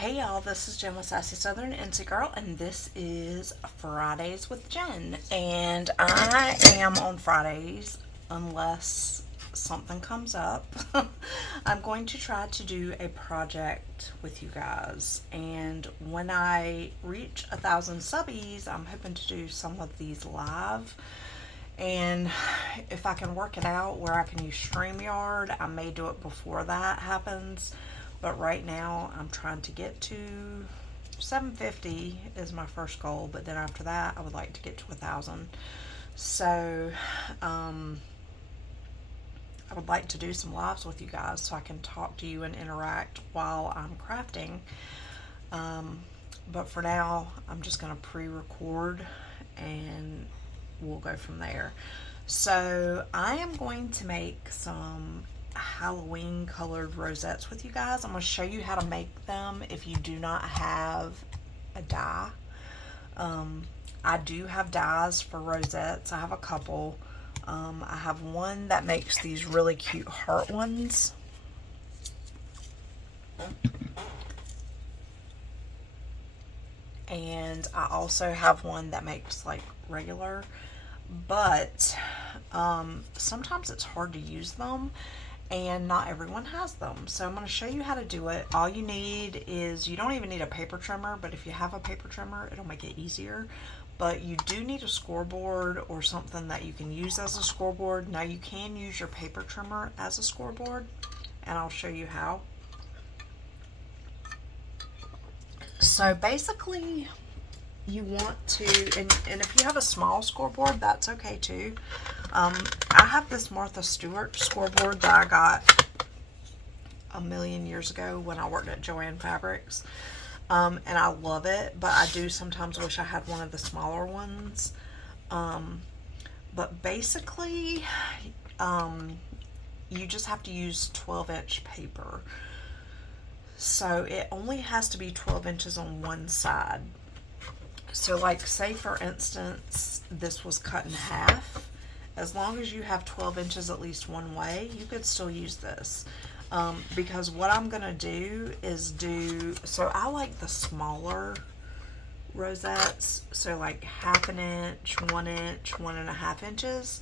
Hey y'all, this is Jen with Sassy Southern NC Girl, and this is Fridays with Jen. And I am on Fridays unless something comes up. I'm going to try to do a project with you guys. And when I reach 1,000 subbies, I'm hoping to do some of these live. And if I can work it out where I can use StreamYard, I may do it before that happens. But right now, I'm trying to get to 750 is my first goal. But then after that, I would like to get to 1,000. So, I would like to do some lives with you guys so I can talk to you and interact while I'm crafting. But for now, I'm just going to pre-record and we'll go from there. So I am going to make some Halloween colored rosettes with you guys. I'm going to show you how to make them if you do not have a die. I do have dies for rosettes. I have a couple. I have one that makes these really cute heart ones. And I also have one that makes like regular, but sometimes it's hard to use them and not everyone has them. So I'm going to show you how to do it. All you need is, you don't even need a paper trimmer, but if you have a paper trimmer, it'll make it easier. But you do need a scoreboard or something that you can use as a scoreboard. Now you can use your paper trimmer as a scoreboard, and I'll show you how. So basically, you want to, and if you have a small scoreboard, that's okay too. I have this Martha Stewart scoreboard that I got a million years ago when I worked at Joann Fabrics. And I love it, but I do sometimes wish I had one of the smaller ones. But basically, you just have to use 12-inch paper. So it only has to be 12 inches on one side. So like, say for instance, this was cut in half. As long as you have 12 inches at least one way, you could still use this. Because what I'm going to do is so I like the smaller rosettes. So like 1/2 inch, 1 inch, 1.5 inches.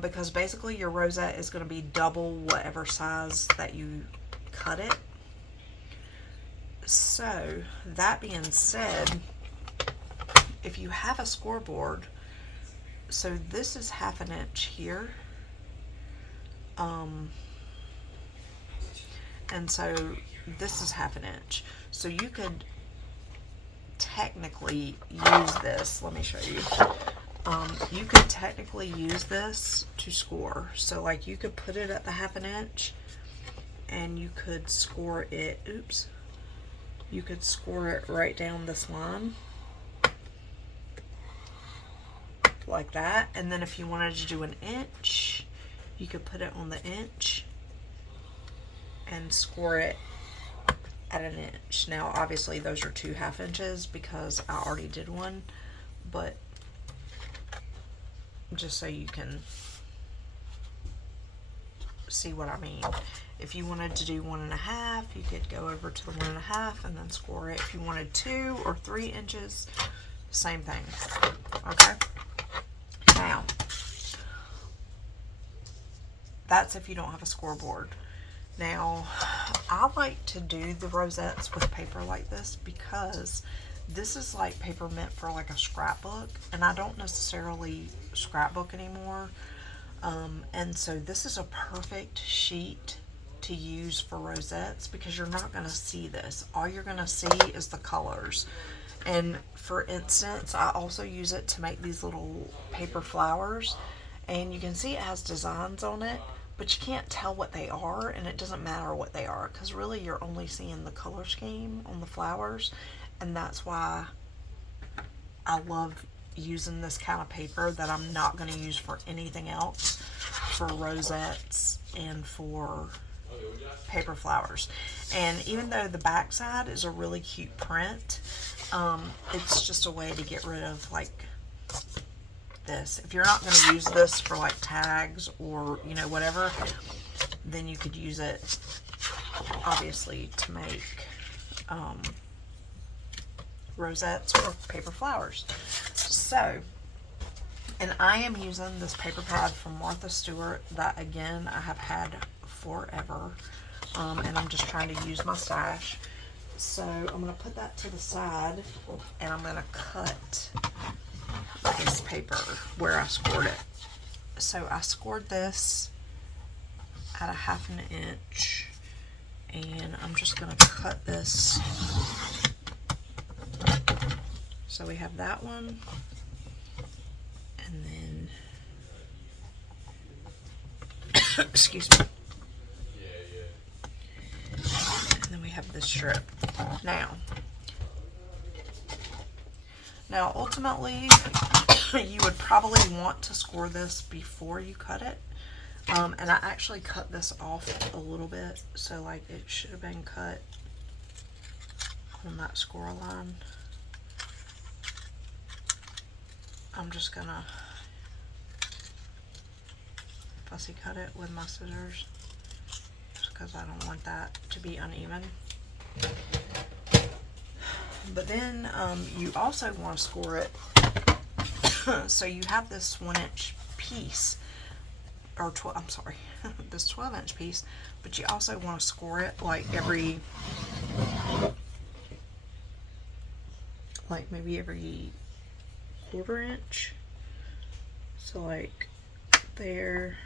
Because basically your rosette is going to be double whatever size that you cut it. So that being said, if you have a scoreboard, so this is 1/2 inch here, and so this is 1/2 inch. So you could technically use this. Let me show you. You could technically use this to score. So like, you could put it at the 1/2 inch, and you could score it. Oops. You could score it right down this line. Like that. And then if you wanted to do 1 inch, you could put it on the inch and score it at 1 inch. Now obviously those are 2 1/2 inches because I already did one, but just so you can see what I mean. If you wanted to do 1.5, you could go over to the 1.5 and then score it. If you wanted 2 or 3 inches, same thing. Okay. Now, that's if you don't have a scoreboard. Now, I like to do the rosettes with paper like this because this is like paper meant for like a scrapbook, and I don't necessarily scrapbook anymore. And so this is a perfect sheet to use for rosettes because you're not going to see this. All you're going to see is the colors. And for instance, I also use it to make these little paper flowers, and you can see it has designs on it, but you can't tell what they are, and it doesn't matter what they are because really you're only seeing the color scheme on the flowers. And that's why I love using this kind of paper that I'm not going to use for anything else, for rosettes and for paper flowers. And even though the back side is a really cute print, it's just a way to get rid of like this. If you're not going to use this for like tags or, you know, whatever, then you could use it obviously to make rosettes or paper flowers. So, and I am using this paper pad from Martha Stewart that, again, I have had forever, and I'm just trying to use my stash. So I'm going to put that to the side, and I'm going to cut this paper where I scored it. So I scored this at 1/2 inch, and I'm just going to cut this. So we have that one, and then excuse me, and then we have this strip. Now ultimately you would probably want to score this before you cut it, and I actually cut this off a little bit, so like it should have been cut on that score line. I'm just gonna fussy cut it with my scissors just because I don't want that to be uneven. But then you also want to score it so you have this 1-inch piece, or I'm sorry, this 12-inch piece, but you also want to score it like maybe every 1/4 inch. So like there.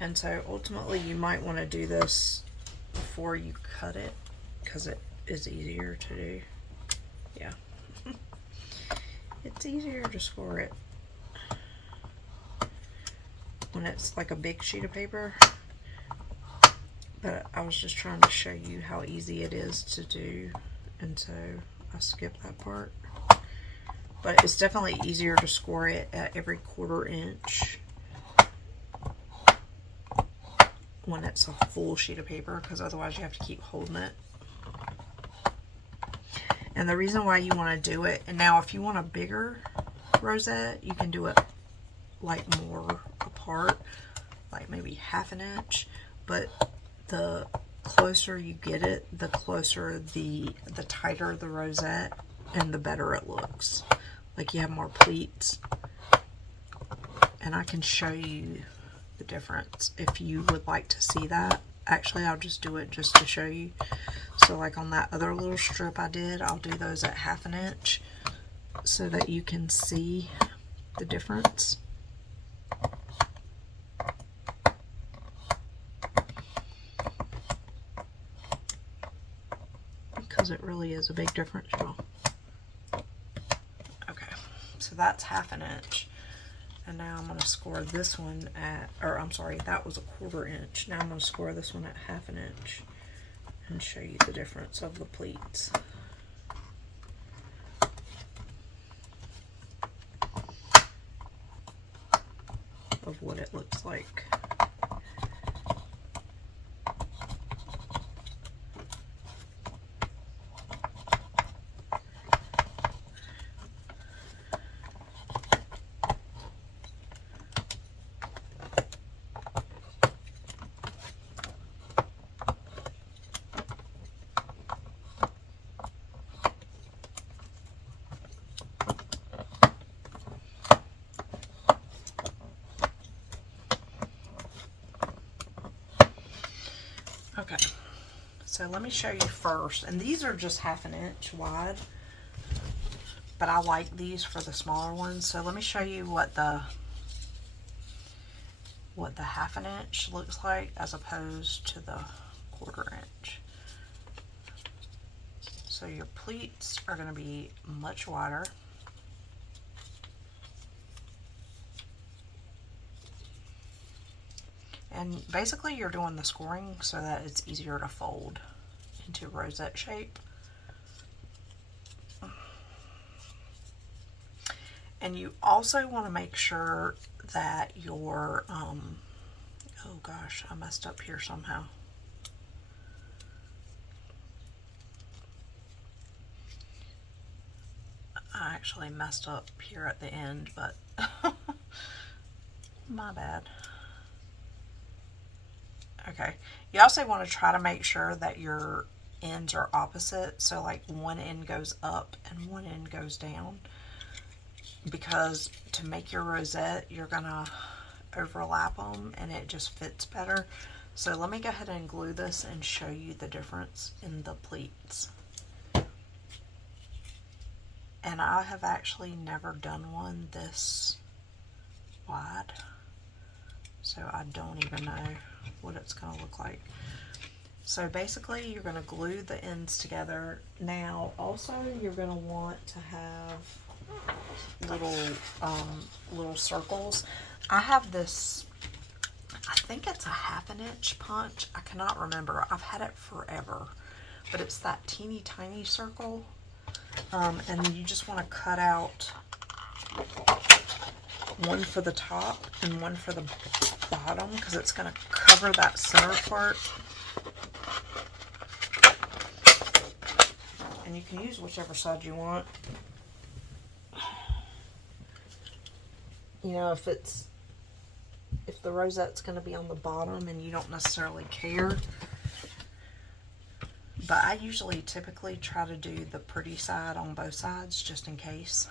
And so ultimately you might want to do this before you cut it because it is easier to do. Yeah. It's easier to score it when it's like a big sheet of paper. But I was just trying to show you how easy it is to do, and so I skipped that part. But it's definitely easier to score it at every 1/4 inch when it's a full sheet of paper, because otherwise you have to keep holding it. And the reason why you want to do it, and now if you want a bigger rosette, you can do it like more apart, like maybe 1/2 inch, but the closer you get it, the closer the tighter the rosette and the better it looks. Like you have more pleats. And I can show you the difference if you would like to see that. Actually, I'll just do it just to show you. So like on that other little strip I did, I'll do those at 1/2 inch so that you can see the difference. Because it really is a big difference, y'all. Okay, so that's 1/2 inch. And now I'm going to score this one at, or I'm sorry, that was a 1/4 inch. Now I'm going to score this one at 1/2 inch and show you the difference of the pleats. Of what it looks like. Okay, so let me show you first, and these are just 1/2 inch wide, but I like these for the smaller ones. So let me show you what the 1/2 inch looks like as opposed to the 1/4 inch. So your pleats are going to be much wider. And basically you're doing the scoring so that it's easier to fold into rosette shape. And you also want to make sure that your, oh gosh, I messed up here somehow. I actually messed up here at the end, but my bad. Okay, Okay. You also want to try to make sure that your ends are opposite. So like one end goes up and one end goes down. Because to make your rosette, you're going to overlap them and it just fits better. So let me go ahead and glue this and show you the difference in the pleats. And I have actually never done one this wide, so I don't even know what it's going to look like. So basically you're going to glue the ends together. Now also you're going to want to have little circles. I have this, I think it's a 1/2 inch punch. I cannot remember. I've had it forever, but it's that teeny tiny circle. And you just want to cut out one for the top and one for the bottom because it's going to cover that center part. And you can use whichever side you want. You know, if the rosette's going to be on the bottom and you don't necessarily care. But I usually typically try to do the pretty side on both sides just in case.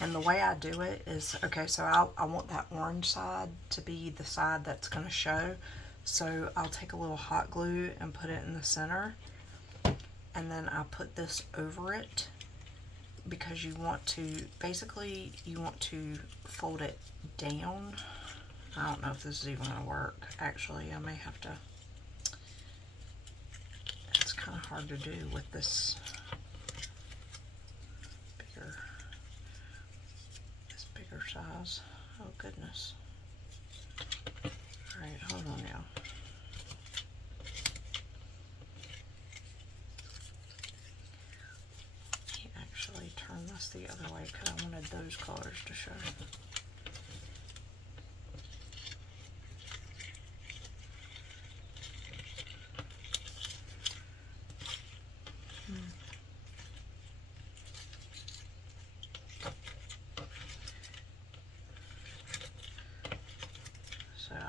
And the way I do it is, okay, so I want that orange side to be the side that's going to show. So I'll take a little hot glue and put it in the center. And then I put this over it because you want to, basically, you want to fold it down. I don't know if this is even going to work. Actually, I may have to. It's kind of hard to do with this bigger size. Oh goodness. Alright, hold on now. Let me actually turn this the other way because I wanted those colors to show.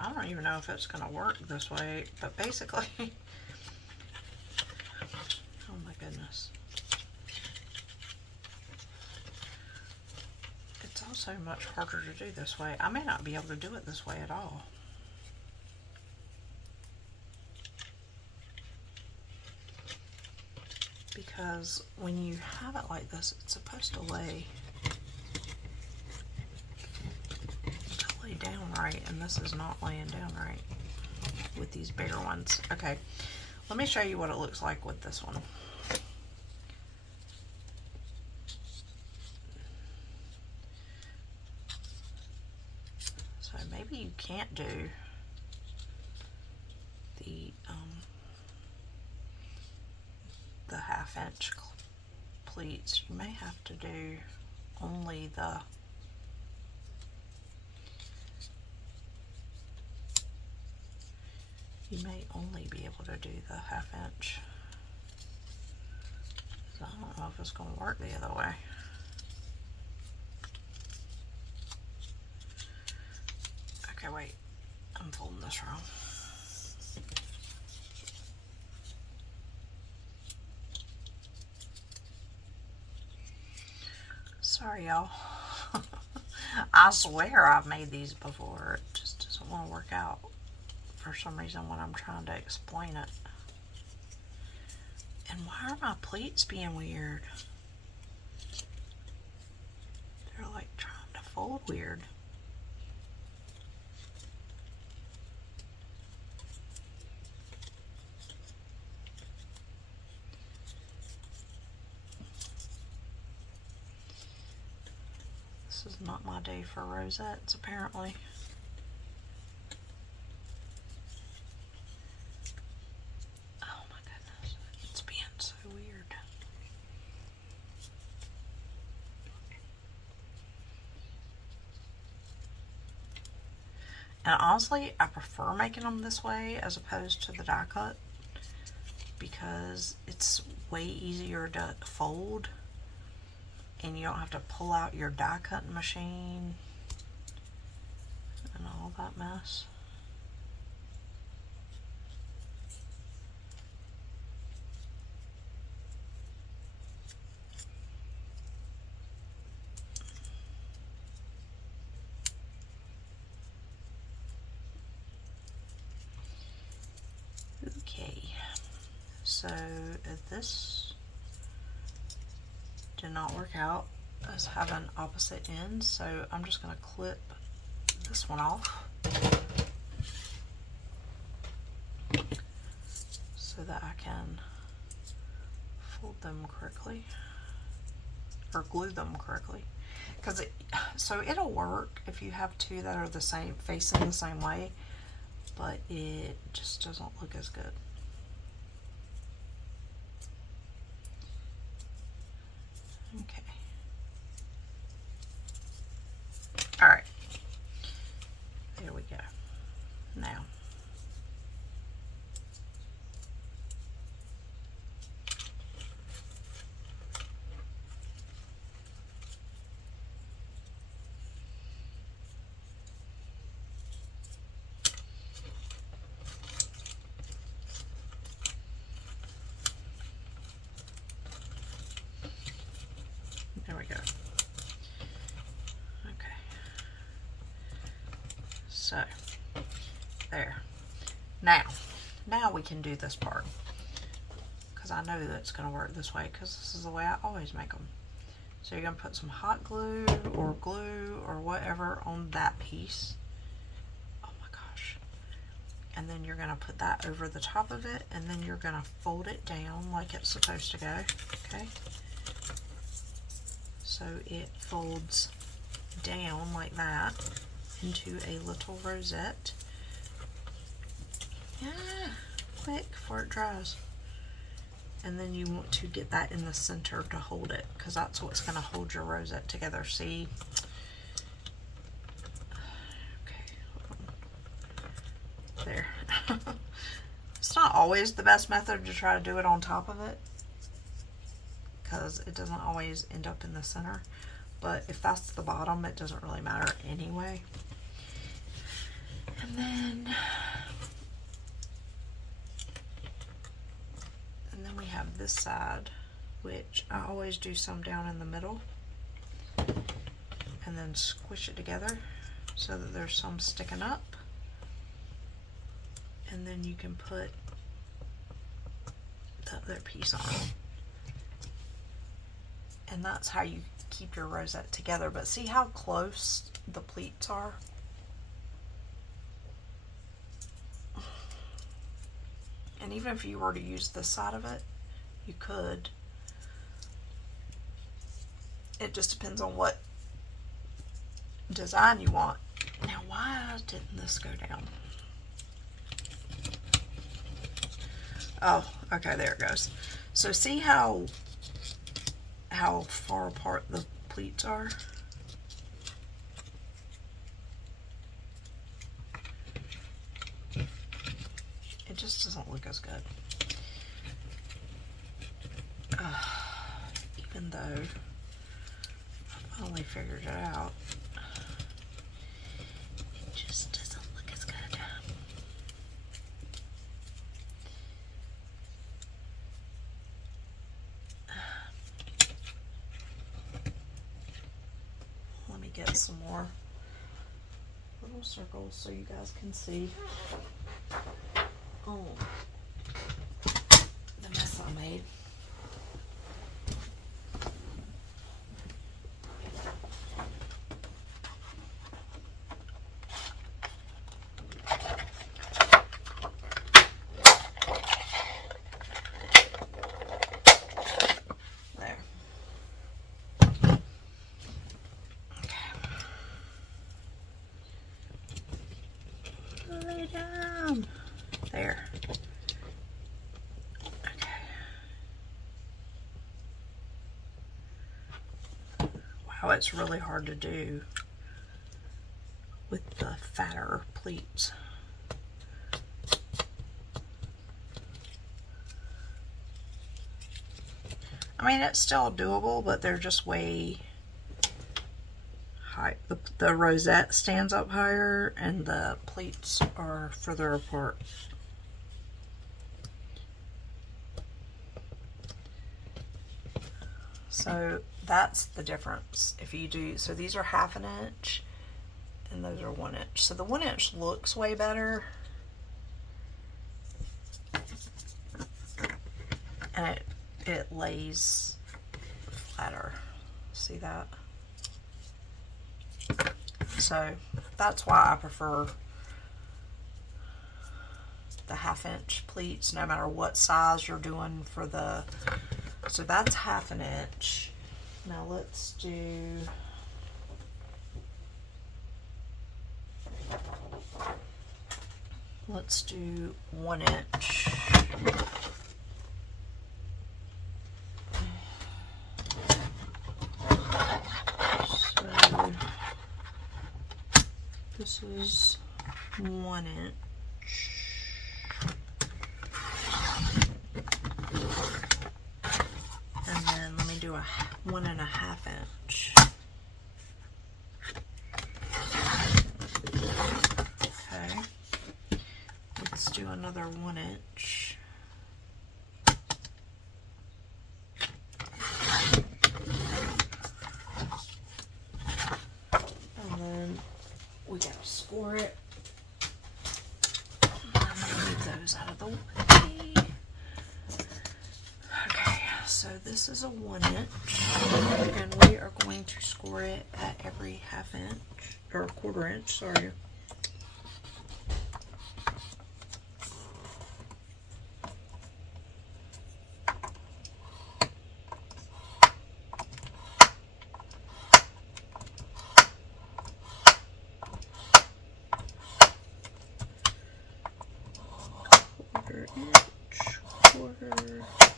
I don't even know if it's going to work this way, but basically, oh my goodness. It's also much harder to do this way. I may not be able to do it this way at all. Because when you have it like this, it's supposed to lay down right, and this is not laying down right with these bigger ones. Okay, let me show you what it looks like with this one. So maybe you can't do the 1/2 inch pleats. You may have to do only the you may only be able to do the 1/2 inch. So I don't know if it's going to work the other way. Okay, wait. I'm folding this wrong. Sorry, y'all. I swear I've made these before. It just doesn't want to work out for some reason when I'm trying to explain it. And why are my pleats being weird? They're like trying to fold weird. This is not my day for rosettes, apparently. And honestly, I prefer making them this way as opposed to the die cut because it's way easier to fold and you don't have to pull out your die cutting machine and all that mess. So this did not work out as having opposite ends, so I'm just going to clip this one off so that I can fold them correctly or glue them correctly. So it'll work if you have two that are the same, facing the same way, but it just doesn't look as good. Okay. All right. There we go. Now. There we go. Okay. So, there. Now we can do this part. Because I know that it's going to work this way, because this is the way I always make them. So you're going to put some hot glue or whatever on that piece. Oh my gosh. And then you're going to put that over the top of it, and then you're going to fold it down like it's supposed to go. Okay. So it folds down like that into a little rosette. Quick before it dries. And then you want to get that in the center to hold it, because that's what's going to hold your rosette together. See? Okay. There. It's not always the best method to try to do it on top of it, because it doesn't always end up in the center. But if that's the bottom, it doesn't really matter anyway. And then we have this side, which I always do some down in the middle and then squish it together so that there's some sticking up. And then you can put the other piece on. And that's how you keep your rosette together. But see how close the pleats are? And even if you were to use this side of it, you could. It just depends on what design you want. Now, why didn't this go down? Oh, okay, there it goes. So see how far apart the pleats are? It just doesn't look as good. Even though I finally figured it out, it just doesn't look as good. Let me get some more little circles so you guys can see. Oh, the mess I made. There. Okay. Lay down. There. Okay. Wow, it's really hard to do with the fatter pleats. I mean, it's still doable, but they're just way high. The rosette stands up higher and the pleats are further apart. So that's the difference. If you do, so these are 1/2 inch and those are 1 inch. So the 1 inch looks way better. and it lays flatter. See that? So that's why I prefer the 1/2 inch pleats, no matter what size you're doing for the, so that's 1/2 inch. Now let's do, let's do 1 inch. So this is 1 inch. And then let me do a 1.5 inch. Okay. Let's do another 1 inch. And then we gotta score it. I'm gonna leave those out of the way. Okay, so this is a 1 inch, and we are going to score it at every 1/2 inch, or 1/4 inch, sorry.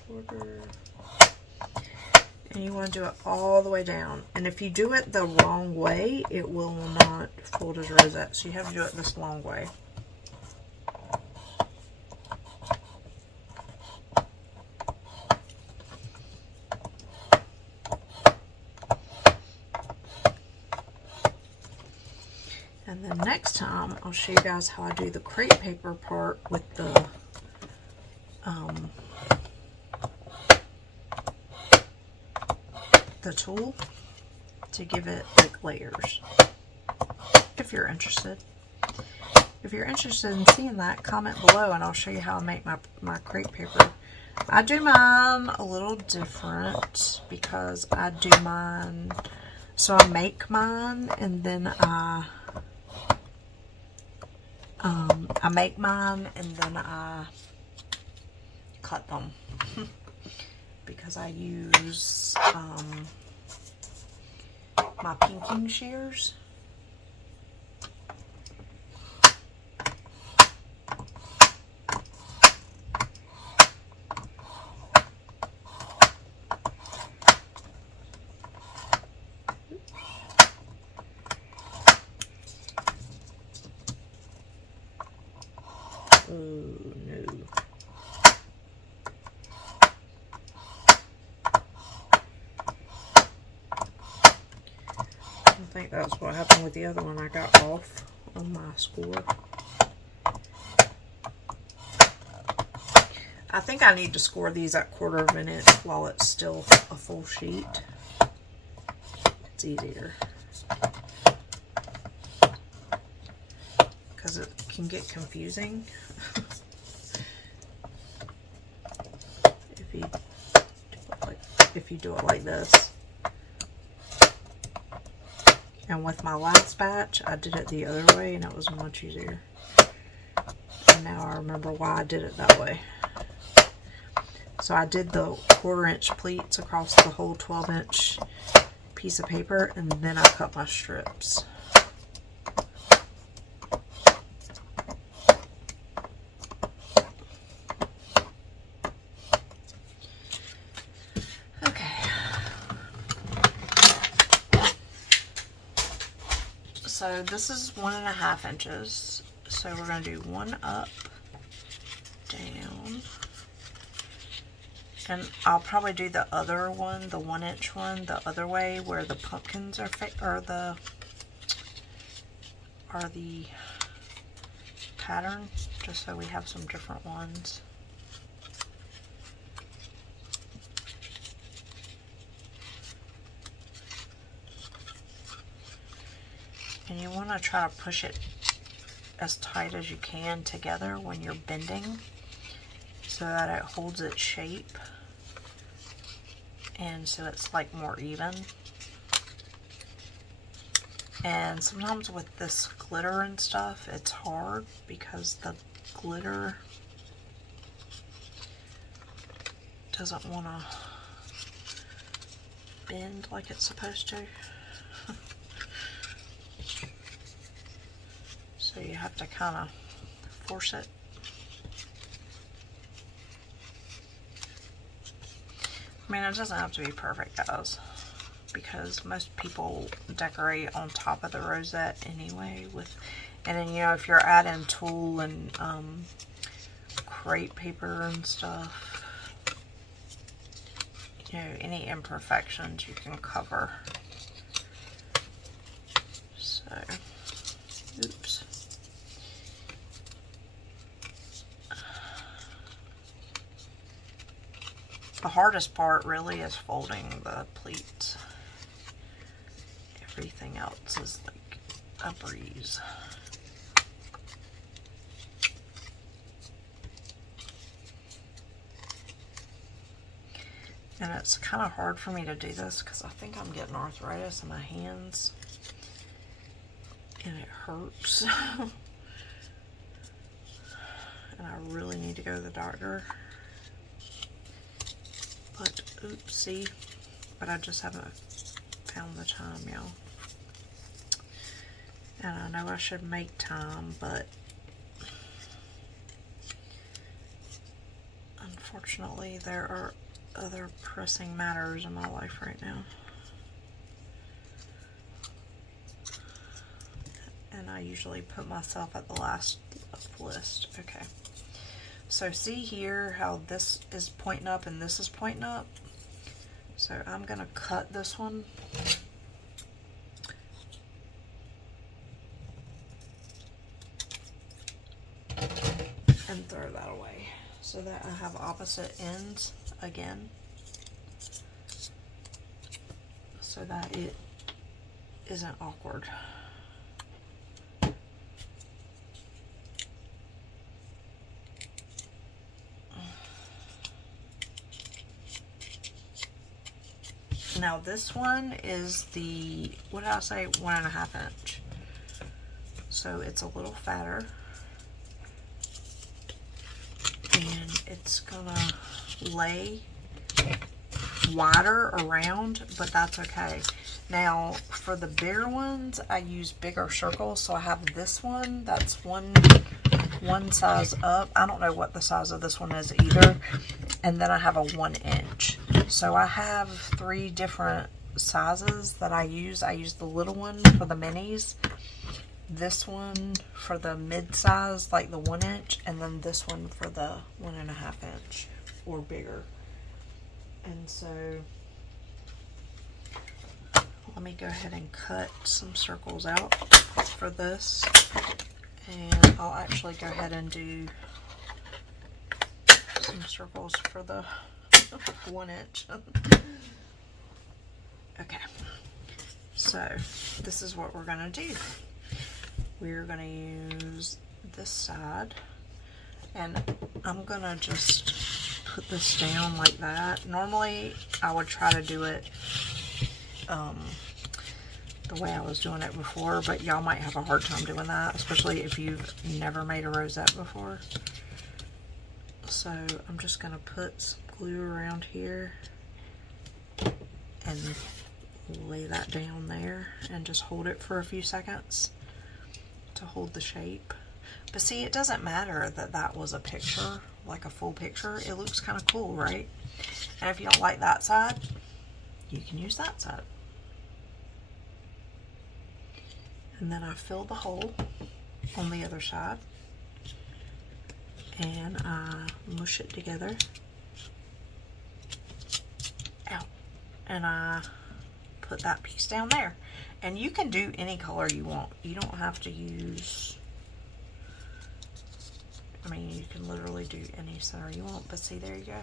Quarter. And you want to do it all the way down. And if you do it the wrong way, it will not fold as rosette. So you have to do it this long way. And then next time, I'll show you guys how I do the crepe paper part with the tool to give it like layers, if you're interested. If you're interested in seeing that, comment below and I'll show you how I make my crepe paper. I do mine a little different because I do mine, so I make mine and then I make mine and then I cut them because I use my pinking shears. Oh no. I think that's what happened with the other one. I got off on my score. I think I need to score these at 1/4 of an inch while it's still a full sheet. It's easier. Because it can get confusing. if you do it like this. And with my last batch, I did it the other way and it was much easier. And now I remember why I did it that way. So I did the 1/4 inch pleats across the whole 12 inch piece of paper and then I cut my strips. So this is 1.5 inches. So we're going to do one up, down, and I'll probably do the other one, the 1 inch one, the other way where the pumpkins are the pattern, just so we have some different ones. And you want to try to push it as tight as you can together when you're bending so that it holds its shape. and so it's like more even. And sometimes with this glitter and stuff, it's hard because the glitter doesn't want to bend like it's supposed to. So you have to kind of force it. I mean, it doesn't have to be perfect, guys, because most people decorate on top of the rosette anyway with, and then, you know, if you're adding tulle and crepe paper and stuff, you know, any imperfections you can cover. So, oops. The hardest part really is folding the pleats. Everything else is like a breeze. And it's kind of hard for me to do this because I think I'm getting arthritis in my hands. And it hurts. And I really need to go to the doctor. But, oopsie. But I just haven't found the time, y'all. And I know I should make time, but unfortunately there are other pressing matters in my life right now. And I usually put myself at the last of the list. Okay. So see here how this is pointing up and this is pointing up? So I'm going to cut this one. And throw that away so that I have opposite ends again, so that it isn't awkward. Now this one is the, what did I say, 1.5 inch. So it's a little fatter. And it's gonna lay wider around, but that's okay. Now for the bigger ones, I use bigger circles. So I have this one that's one size up. I don't know what the size of this one is either. And then I have a 1 inch. So I have 3 different sizes that I use. I use the little one for the minis, this one for the mid-size, like the 1 inch, and then this one for the 1.5 inch or bigger. And so let me go ahead and cut some circles out for this, and I'll actually go ahead and do some circles for the 1 inch. Okay, so this is what we're gonna do. We're gonna use this side, and I'm gonna just put this down like that. Normally I would try to do it the way I was doing it before, but y'all might have a hard time doing that, especially if you've never made a rosette before. So I'm just gonna put some glue around here and lay that down there and just hold it for a few seconds to hold the shape. But see, it doesn't matter that that was a picture, like a full picture. It looks kind of cool, right? And if you don't like that side, you can use that side. And then I fill the hole on the other side, and I mush it together. Out. And I put that piece down there. And you can do any color you want. You don't have to use, I mean, you can literally do any center you want, but see, there you go.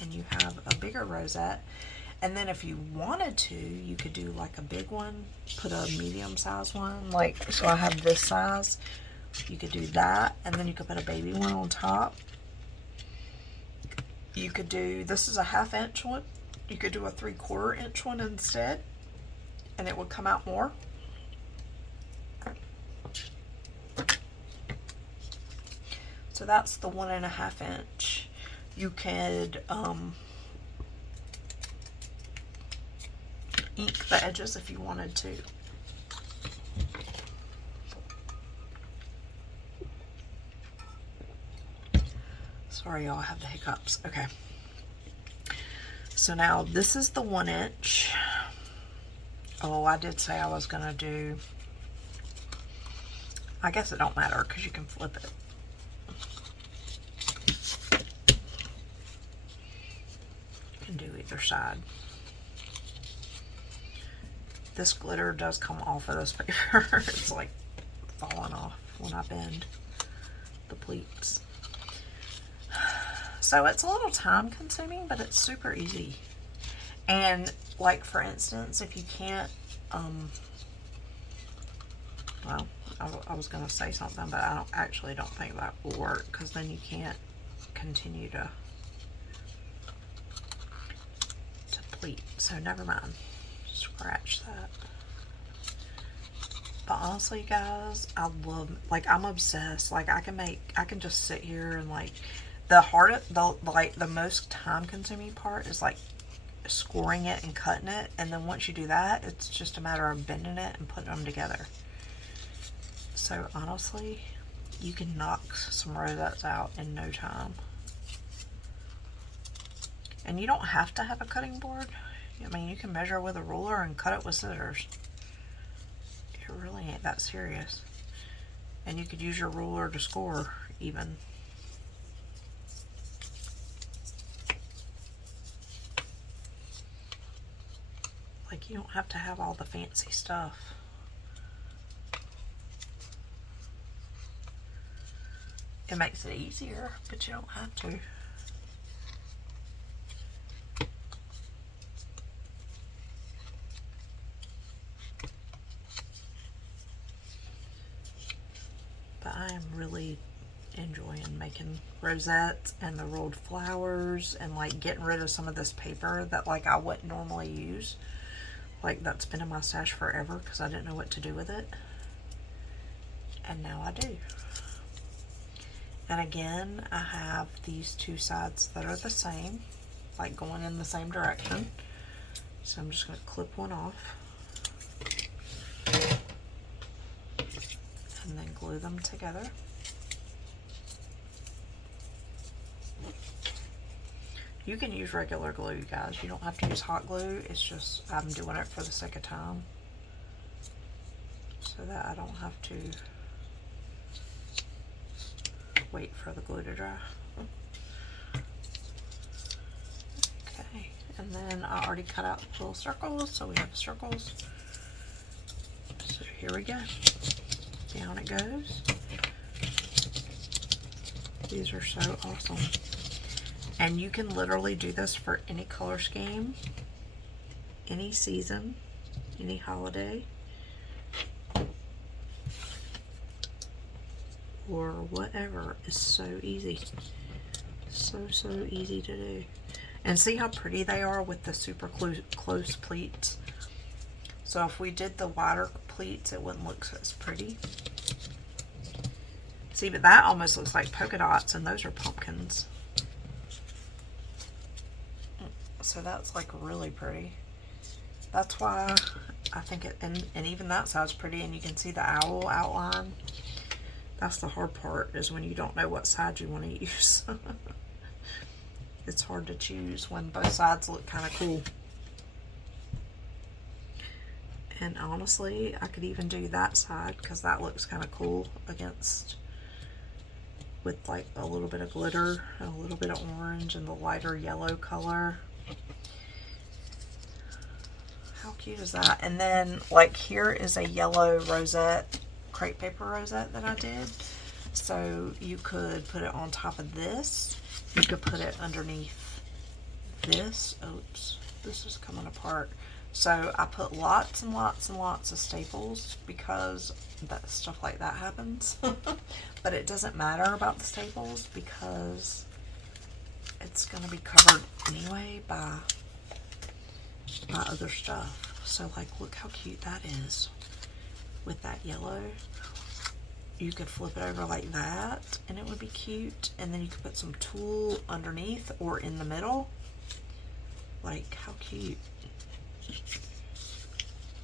And you have a bigger rosette. And then if you wanted to, you could do like a big one, put a medium size one, like, so I have this size. You could do that, and then you could put a baby one on top. You could do, this is a 1/2 inch one. You could do a 3/4 inch one instead, and it would come out more. So that's the 1.5 inch. You could ink the edges if you wanted to. Sorry, y'all, I have the hiccups. Okay. So now this is the 1 inch. Oh, I did say I was gonna do, I guess it don't matter because you can flip it. You can do either side. This glitter does come off of this paper. It's like falling off when I bend the pleats. So it's a little time consuming, but it's super easy. And like for instance, if you can't, well, I was gonna say something, but I actually don't think that will work, because then you can't continue to pleat. So never mind. Scratch that. But honestly, guys, I love, like, I'm obsessed. Like, I can just sit here and like, the most time consuming part is like scoring it and cutting it, and then once you do that, it's just a matter of bending it and putting them together. So honestly, you can knock some rosettes out in no time. And you don't have to have a cutting board. I mean, you can measure with a ruler and cut it with scissors. It really ain't that serious. And you could use your ruler to score even. Like, you don't have to have all the fancy stuff. It makes it easier, but you don't have to. But I am really enjoying making rosettes and the rolled flowers, and like getting rid of some of this paper that like I wouldn't normally use. Like, that's been in my stash forever because I didn't know what to do with it. And now I do. And again, I have these two sides that are the same, like going in the same direction. So I'm just going to clip one off. And then glue them together. You can use regular glue, you guys. You don't have to use hot glue. It's just, I'm doing it for the sake of time, so that I don't have to wait for the glue to dry. Okay, and then I already cut out little circles, so we have circles. So here we go. Down it goes. These are so awesome. And you can literally do this for any color scheme, any season, any holiday, or whatever. It's so easy. So easy to do. And see how pretty they are with the super close pleats. So if we did the wider pleats, it wouldn't look as pretty. See, but that almost looks like polka dots, and those are pumpkins. So that's like really pretty. That's why I think it, and even that side's pretty, and you can see the owl outline. That's the hard part, is when you don't know what side you want to use. It's hard to choose when both sides look kind of cool. And honestly, I could even do that side, because that looks kind of cool against, with like a little bit of glitter and a little bit of orange and the lighter yellow color. How cute is that? And then like here is a yellow rosette, crepe paper rosette that I did. So you could put it on top of this. You could put it underneath this. Oops, this is coming apart. So I put lots and lots and lots of staples, because that stuff like that happens. But it doesn't matter about the staples, because it's going to be covered anyway by my other stuff. So like, look how cute that is with that yellow. You could flip it over like that and it would be cute. And then you could put some tulle underneath or in the middle. Like, how cute.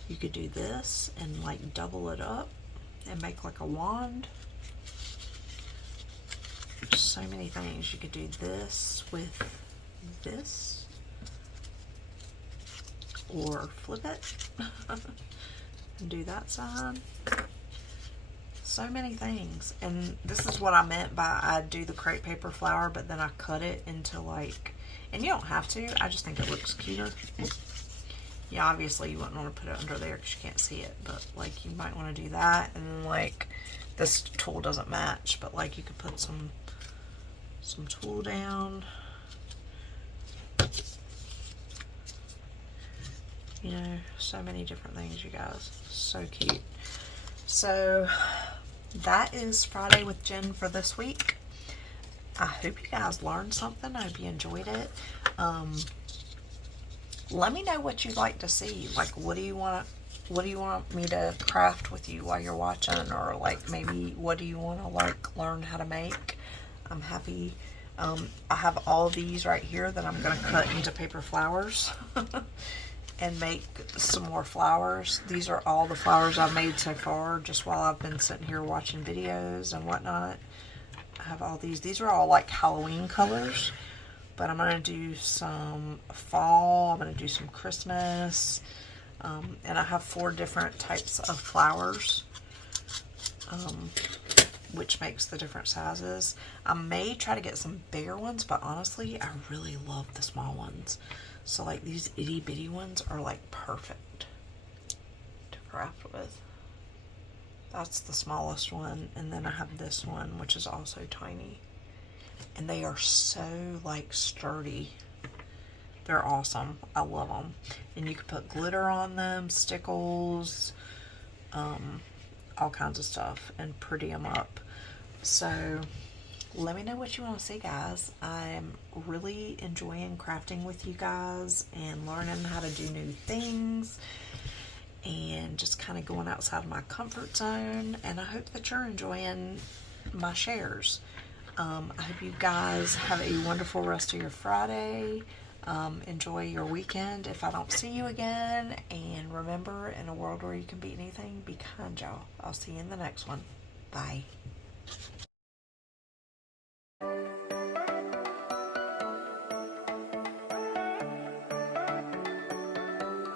You could do this and like double it up and make like a wand. So many things. You could do this with this, or flip it and do that side. So many things. And this is what I meant by I do the crepe paper flower, but then I cut it into like, and you don't have to, I just think it looks cuter. Yeah, obviously you wouldn't want to put it under there because you can't see it, but like you might want to do that. And then like this tool doesn't match, but like you could put some tulle down. You know, so many different things, you guys. So cute. So that is Friday with Jen for this week. I hope you guys learned something. I hope you enjoyed it. Let me know what you'd like to see. Like, what do you want me to craft with you while you're watching? Or like maybe what do you want to like learn how to make? I'm happy. I have all these right here that I'm going to cut into paper flowers and make some more flowers. These are all the flowers I've made so far just while I've been sitting here watching videos and whatnot. I have all these. These are all like Halloween colors, but I'm going to do some fall. I'm going to do some Christmas. And I have 4 different types of flowers, which makes the different sizes. I may try to get some bigger ones, but honestly, I really love the small ones. So like these itty bitty ones are like perfect to craft with. That's the smallest one. And then I have this one, which is also tiny. And they are so like sturdy. They're awesome. I love them. And you can put glitter on them, stickles, all kinds of stuff, and pretty them up. So let me know what you want to see, guys. I'm really enjoying crafting with you guys and learning how to do new things and just kind of going outside of my comfort zone. And I hope that you're enjoying my shares. I hope you guys have a wonderful rest of your Friday. Enjoy your weekend if I don't see you again. And remember, in a world where you can beat anything, be kind, y'all. I'll see you in the next one. Bye.